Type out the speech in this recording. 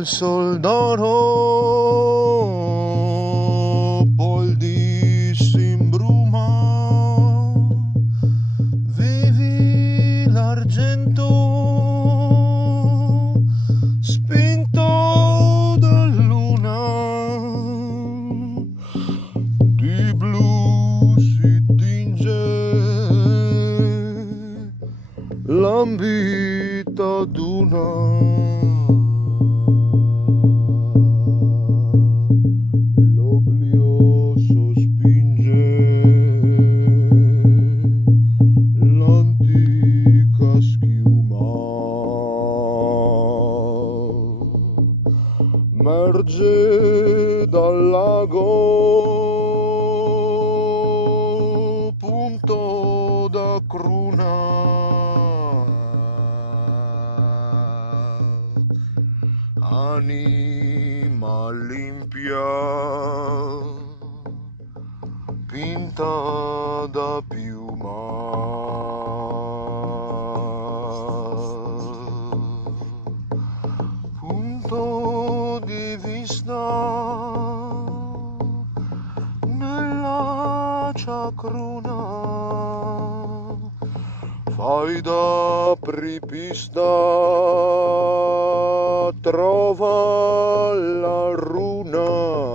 al soldano poi disse in bruma, vivi l'argento spinto da luna, di blu si tinge l'ambita duna. L'oblio sospinge l'antica schiuma, merge dal lago punto da cruna, anima limpia pinta da piuma, punto di vista nella ciacruna, fai da apripista, trova la runa.